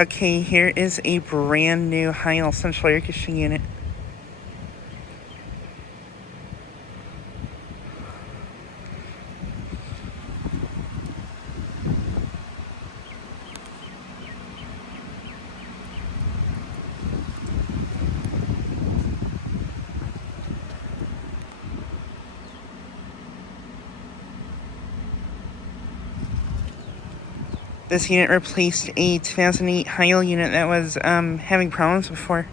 Okay, here is a brand new Heil central air conditioning unit. This unit replaced a 2008 Heil unit that was having problems before.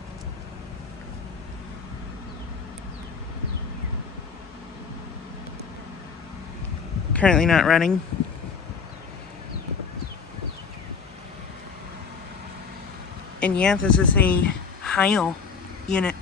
Currently not running. And yeah, this is a Heil unit.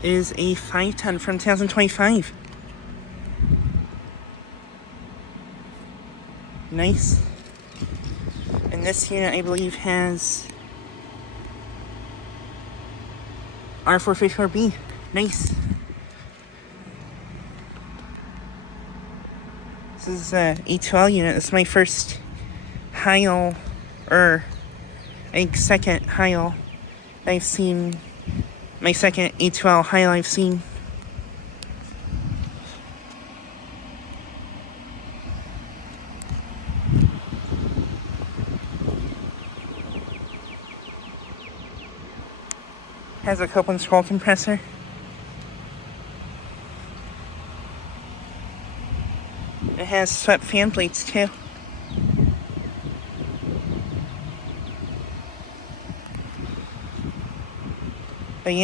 It is a 5-ton from 2025. Nice. And this unit, I believe, has R454B. Nice. This is a A2L unit. This is my first Heil, or I think second Heil I've seen. My second A2L Heil I've seen. Has a cope and scroll compressor. It has swept fan plates too. But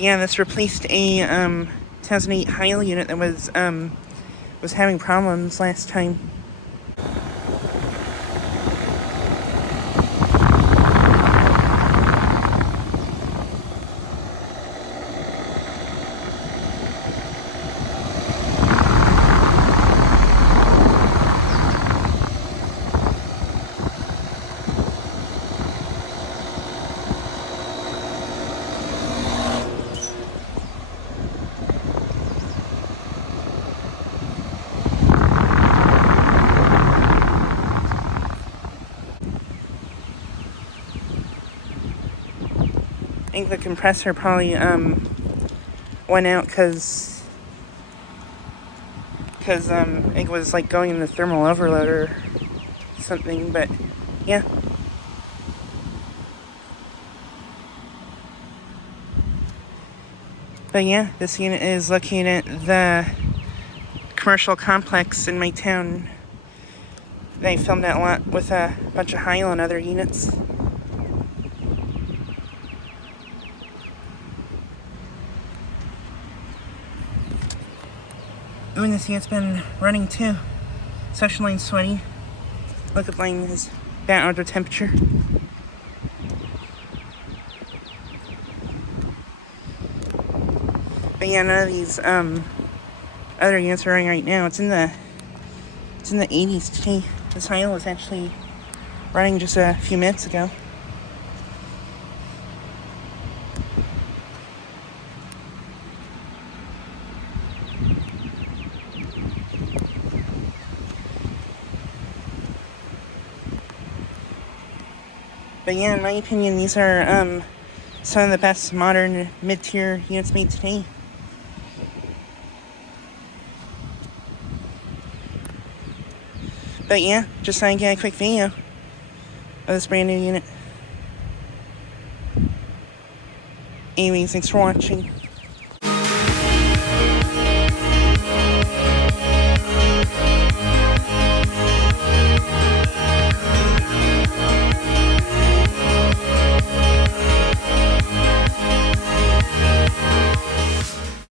yeah, this replaced a 2008 Heil unit that was having problems last time. I think the compressor probably went out because it was like going in the thermal overload or something, but yeah. But yeah, this unit is located at the commercial complex in my town. They filmed that a lot with a bunch of Heil and other units. Ooh, and this unit's been running too. Suction line's sweaty. Look at line is bad outdoor temperature. But yeah, none of these other units are running right now. It's in the 80s today. This Heil was actually running just a few minutes ago. But yeah, in my opinion, these are some of the best modern mid-tier units made today. But yeah, just thought I'd get a quick video of this brand new unit. Anyways, thanks for watching.